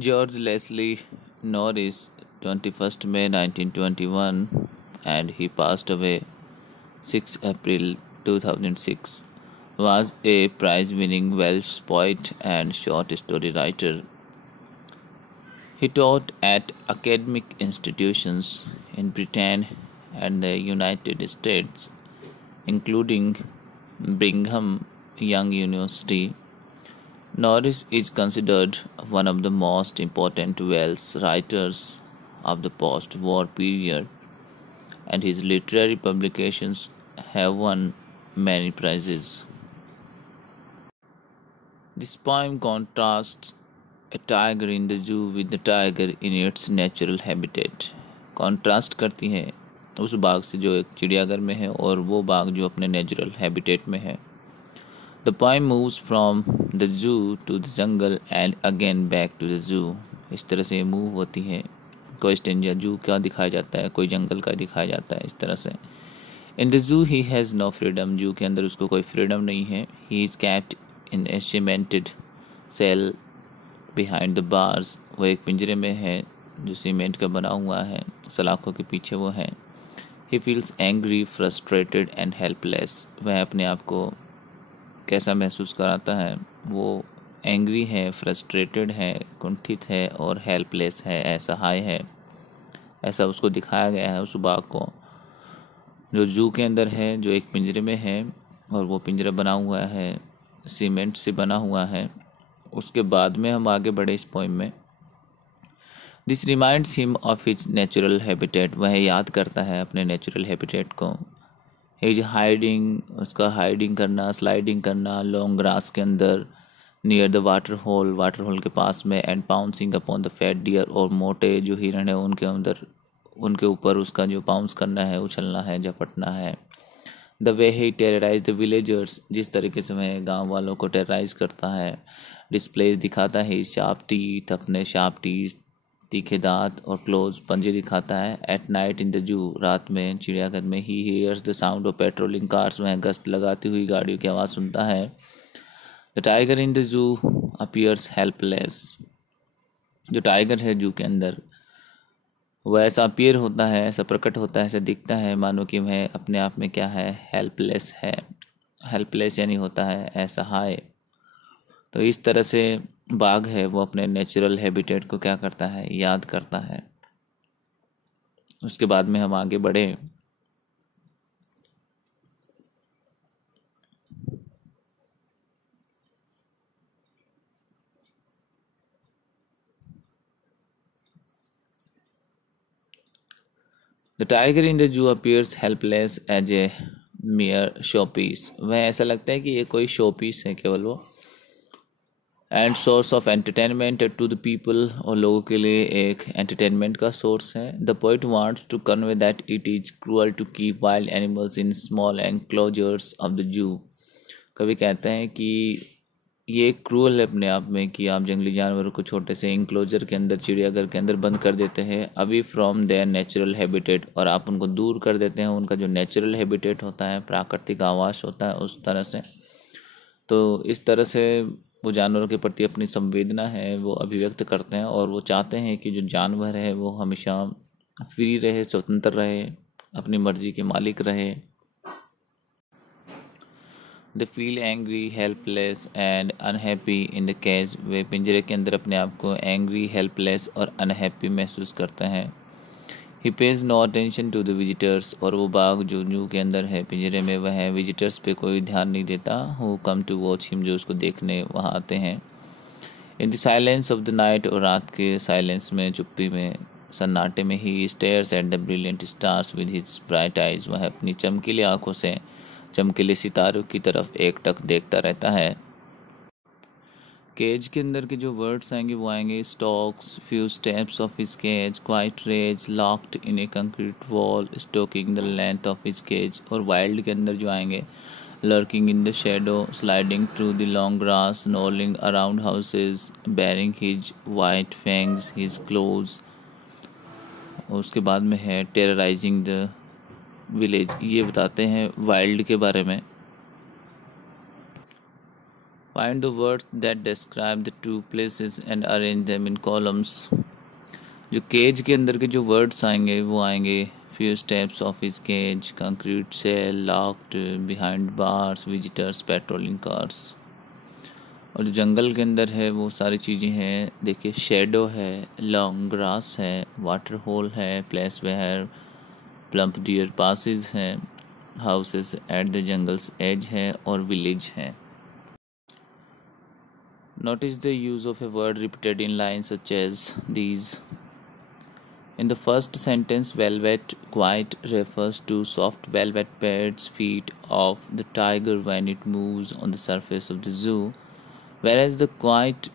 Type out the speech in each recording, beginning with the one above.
George Leslie Norris, 21st May 1921, and he passed away 6 April 2006, was a prize-winning Welsh poet and short story writer. He taught at academic institutions in Britain and the United States, including Brigham Young University. Norris is considered one of the most important Welsh writers of the post-war period, and his literary publications have won many prizes. This poem contrasts a tiger in the zoo with the tiger in its natural habitat. Contrast करती है उस बाघ से जो एक चिड़ियाघर में है और वो बाघ जो अपने नेचुरल हैबिटेट में है. The poem moves from the zoo to the jungle and again back to the zoo. इस तरह से मूव होती है. कोई स्टेंजा जू का दिखाया जाता है, कोई जंगल का दिखाया जाता है, इस तरह से. In the zoo he has no freedom. जू के अंदर उसको कोई फ्रीडम नहीं है. He is kept in a cemented cell behind the bars. वो एक पिंजरे में है जो सीमेंट का बना हुआ है, सलाखों के पीछे वो है. He feels angry, frustrated and helpless. वह अपने आप को कैसा महसूस कराता है? वो एंग्री है, फ्रस्ट्रेटेड है, कुंठित है और हेल्पलेस है, असहाय है. ऐसा उसको दिखाया गया है उस बाघ को जो जू के अंदर है, जो एक पिंजरे में है और वो पिंजरा बना हुआ है, सीमेंट से बना हुआ है. उसके बाद में हम आगे बढ़े इस पोइम में. This reminds him of his natural habitat. वह याद करता है अपने नेचुरल हैबिटेट को. हिज हाइडिंग, उसका हाइडिंग करना, स्लाइडिंग करना लॉन्ग ग्रास के अंदर नियर द वाटर होल के पास में, and pouncing upon the fat deer, और मोटे जो हिरण है उनके अंदर, उनके ऊपर उसका जो पाउंस करना है, उछलना है, झपटना है. The way he terrorise the villagers. जिस तरीके से वह गाँव वालों को टेरराइज करता है. डिस्प्लेज दिखाता है शार्प टीथ, अपने शार्प टीथ, तीखे दांत, और क्लोज पंजे दिखाता है. एट नाइट इन द जू. रात में चिड़ियाघर में. He hears the sound of patrolling cars. वह गश्त लगाती हुई गाड़ियों की आवाज़ सुनता है. The tiger in the zoo appears helpless. जो टाइगर है जू के अंदर, वह ऐसा अपीयर होता है, ऐसा प्रकट होता है, ऐसा दिखता है मानो कि वह अपने आप में क्या है, हेल्पलेस है. हेल्पलेस यानी होता है असहाय. तो इस तरह से बाघ है वो अपने नेचुरल हैबिटेट को क्या करता है, याद करता है. उसके बाद में हम आगे बढ़े. The tiger in the zoo appears helpless as a mere show piece. वह ऐसा लगता है कि ये कोई शो पीस है केवल वो, and source of entertainment to the people, और लोगों के लिए एक एंटरटेनमेंट का सोर्स है. The poet wants to convey that it is cruel to keep wild animals in small enclosures of the zoo. कवि कहते हैं कि ये क्रूअल है अपने आप में कि आप जंगली जानवरों को छोटे से इंक्लोजर के अंदर, चिड़ियाघर के अंदर बंद कर देते हैं, अभी फ्रॉम देयर नेचुरल हैबिटेट, और आप उनको दूर कर देते हैं उनका जो नेचुरल हैबिटेट होता है, प्राकृतिक आवास होता है, उस तरह से. तो इस तरह से वो जानवरों के प्रति अपनी संवेदना है वो अभिव्यक्त करते हैं, और वो चाहते हैं कि जो जानवर है वो हमेशा फ्री रहे, स्वतंत्र रहे, अपनी मर्जी के मालिक रहे. They feel angry, helpless and unhappy in the cage. वे पिंजरे के अंदर अपने आप को एंग्री, हेल्पलेस और अनहैप्पी महसूस करते हैं. He pays no attention to the visitors. और वो बाघ जो जू के अंदर है, पिंजरे में, वह विजिटर्स पे कोई ध्यान नहीं देता. Who come to watch him. जो उसको देखने वहाँ आते हैं. In the silence of the night. और रात के साइलेंस में, चुप्पी में, सन्नाटे में, he stares at the brilliant stars with his bright eyes. वह अपनी चमकीली आंखों से चमकीले सितारों की तरफ एकटक देखता रहता है. केज के अंदर के जो वर्ड्स आएंगे वो आएंगे stalks, few steps of his cage, quiet rage, locked in a concrete wall, stalking the length of his cage. और वाइल्ड के अंदर जो आएंगे lurking in the shadow, sliding through the long grass, snarling around houses, baring his white fangs, his claws. उसके बाद में है terrorising the village. ये बताते हैं वाइल्ड के बारे में. Find the words that describe the two places and arrange them in columns. जो केज के अंदर के जो वर्ड्स आएंगे वो आएंगे few steps of his cage, concrete cell, locked behind bars, visitors, patrolling cars. और जो जंगल के अंदर है वो सारी चीज़ें हैं, देखिए शेडो है, लॉन्ग ग्रास है, वाटर होल है, place where plump deer passes है, houses at the jungle's edge है और विलेज है. Notice the use of a word repeated in lines such as these. In the first sentence, velvet quiet refers to soft velvet pads feet of the tiger when it moves on the surface of the zoo, whereas the quiet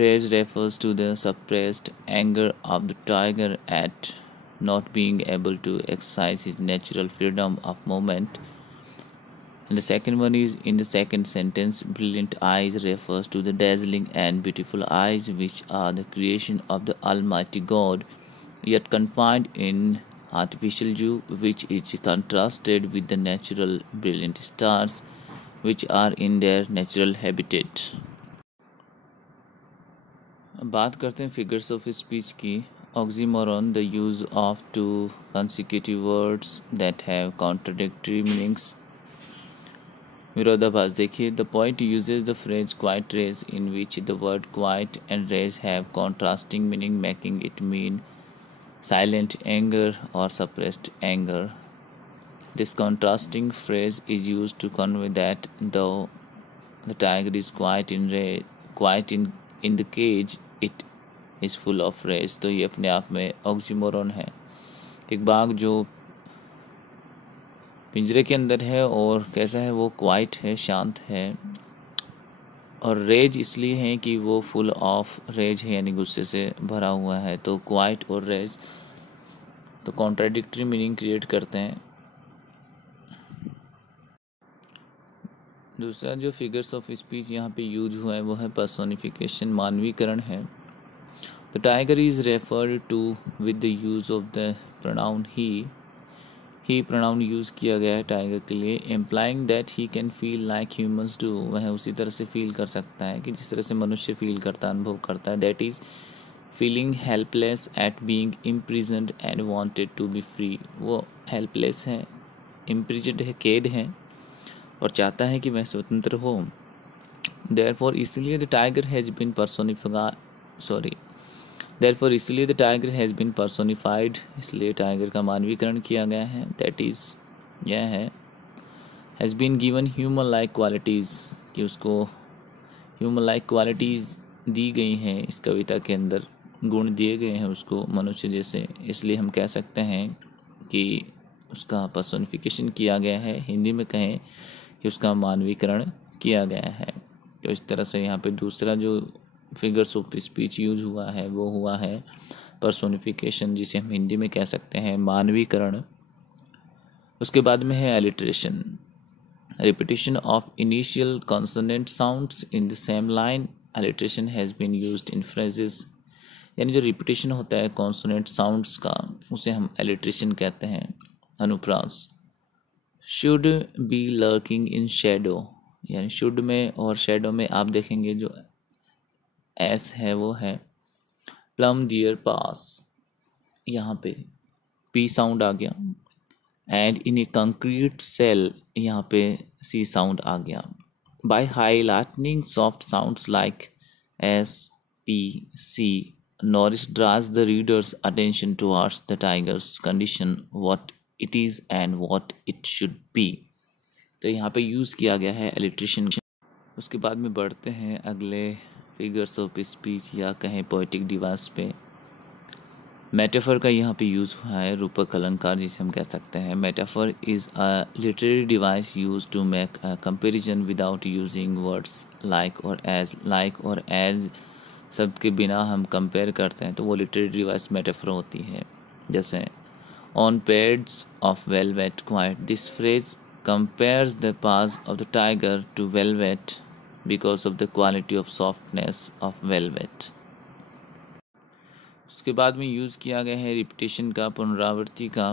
rage refers to the suppressed anger of the tiger at not being able to exercise his natural freedom of movement. And the second one is, in the second sentence, brilliant eyes refers to the dazzling and beautiful eyes which are the creation of the Almighty God, yet confined in artificial zoo, which is contrasted with the natural brilliant stars which are in their natural habitat. अब बात करते हैं figures of speech की. Oxymoron, the use of two consecutive words that have contradictory meanings. विरोधाभास देखिए, the poet uses the phrase quiet rage in which the word quiet and rage have contrasting meaning, making it mean silent anger or suppressed anger. This contrasting phrase is use to convey that the tiger is quiet in the cage it is full of rage. तो ये अपने आप में oxymoron है. एक बाघ जो पिंजरे के अंदर है और कैसा है, वो क्वाइट है, शांत है, और रेज इसलिए है कि वो फुल ऑफ रेज है यानी गुस्से से भरा हुआ है. तो क्वाइट और रेज तो कॉन्ट्राडिक्टरी मीनिंग क्रिएट करते हैं. दूसरा जो फिगर्स ऑफ स्पीच यहाँ पे यूज हुआ है वो है पर्सोनिफिकेशन, मानवीकरण है. The tiger is referred to with the use of the pronoun he pronoun use किया गया है टाइगर के लिए, implying that he can feel like humans do. वह उसी तरह से फील कर सकता है कि जिस तरह से मनुष्य फील करता है, अनुभव करता है. That is feeling helpless at being imprisoned and wanted to be free. वो हेल्पलेस है, इम्प्रिजन्ड है, कैद है और चाहता है कि वह स्वतंत्र हो. देयरफॉर इसलिए the tiger has been personified, इसलिए टाइगर का मानवीकरण किया गया है. दैट इज़ यह है, has been given human like qualities, कि उसको ह्यूमन लाइक क्वालिटीज़ दी गई हैं. इस कविता के अंदर गुण दिए गए हैं उसको मनुष्य जैसे, इसलिए हम कह सकते हैं कि उसका पर्सोनिफिकेशन किया गया है. हिंदी में कहें कि उसका मानवीकरण किया गया है. तो इस तरह से यहाँ पे दूसरा जो फिगर्स ऑफ स्पीच यूज हुआ है वो हुआ है पर्सोनिफिकेशन, जिसे हम हिंदी में कह सकते हैं मानवीकरण. उसके बाद में है alliteration, repetition of initial consonant sounds in the same line. Alliteration has been used in phrases, यानी जो रिपीटिशन होता है कॉन्सोनेंट साउंड्स का उसे हम एलिट्रेशन कहते हैं. अनुप्रास, should be lurking in shadow, यानी शुड में और शेडो में आप देखेंगे जो एस है वो है प्लम डियर पास, यहाँ पे पी साउंड आ गया. And in a concrete cell, यहाँ पे सी साउंड आ गया. By highlighting soft sounds like S P C, Norris draws the reader's attention towards the tiger's condition, what it is and what it should be. तो यहाँ पे use किया गया है एलिट्रेशन. उसके बाद में बढ़ते हैं अगले फिगर्स ऑफ स्पीच या कहें पोएटिक डिवाइस पे. मेटाफर का यहाँ पे यूज़ हुआ है, रूपक अलंकार जिसे हम कह सकते हैं. Metaphor is a literary device use to make a comparison without using words like और एज. लाइक और एज शब्द के बिना हम कंपेयर करते हैं तो वो लिटरेरी डिवाइस मेटाफर होती है. जैसे on pads of velvet quiet, this phrase compares the paws of the tiger to velvet because of the quality of softness of velvet. उसके बाद में यूज़ किया गया है रिपीटेशन का, पुनरावृत्ति का.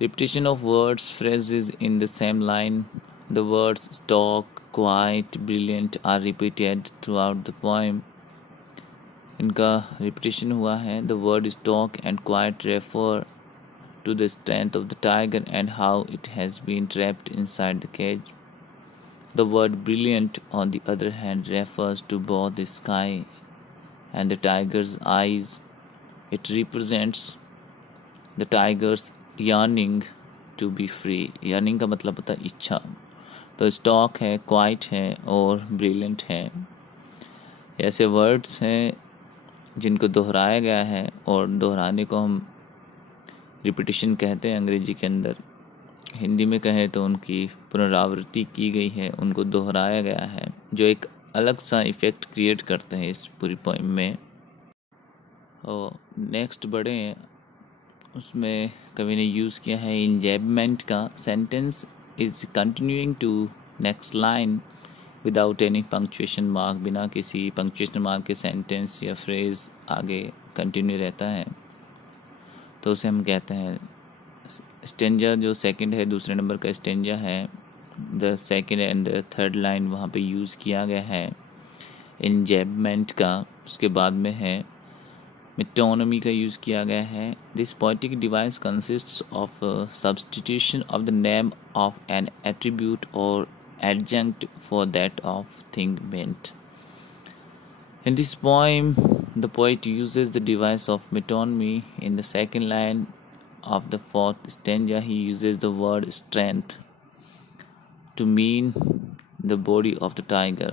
Repetition of words phrases in the same line. The words stock quite, brilliant are repeated throughout the poem. इनका रिपीटेशन हुआ है. The word stock and quiet refer to the strength of the tiger and how it has been trapped inside the cage. The word brilliant, on the other hand, refers to both the sky and the tiger's eyes. It represents the tiger's yearning to be free. yearning का मतलब होता है इच्छा. तो stock है, quite है और brilliant है. ऐसे वर्ड्स हैं जिनको दोहराया गया है और दोहराने को हम रिपीटिशन कहते हैं अंग्रेजी के अंदर. हिंदी में कहें तो उनकी पुनरावृत्ति की गई है, उनको दोहराया गया है, जो एक अलग सा इफ़ेक्ट क्रिएट करते हैं इस पूरी पोइम में. और नेक्स्ट बढ़े, उसमें कवि ने यूज़ किया है इंजैबमेंट का. Sentence is continuing to next line without any punctuation mark. बिना किसी पंक्चुएशन मार्क के सेंटेंस या फ्रेज़ आगे कंटिन्यू रहता है तो उसे हम कहते हैं स्टेंजा. जो सेकंड है, दूसरे नंबर का स्टेंजा है, the second and the third line वहाँ पे यूज़ किया गया है इंजैबमेंट का. उसके बाद में है मेटोनमी का यूज़ किया गया है. This poetic device consists of substitution of the name of N attribute और adjunct for that of thing meant. In this poem, the poet uses the device of metonymy. In the second line of the fourth stanza, he uses the word strength to mean the body of the tiger,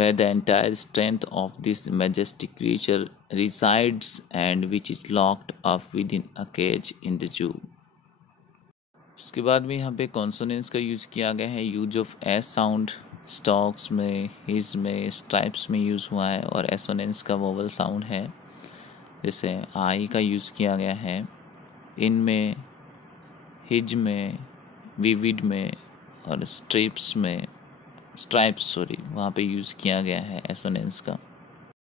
where the entire strength of this majestic creature resides and which is locked up within a cage in the zoo. उसके बाद में यहाँ पे consonants का use किया गया है. Use of S sound stocks में, हिज में, स्ट्राइप्स में यूज़ हुआ है और एसोनेंस का वोवल साउंड है. जैसे आई का यूज़ किया गया है इन में, हिज में, विविड में और स्ट्राइप्स वहाँ पे यूज़ किया गया है एसोनेंस का.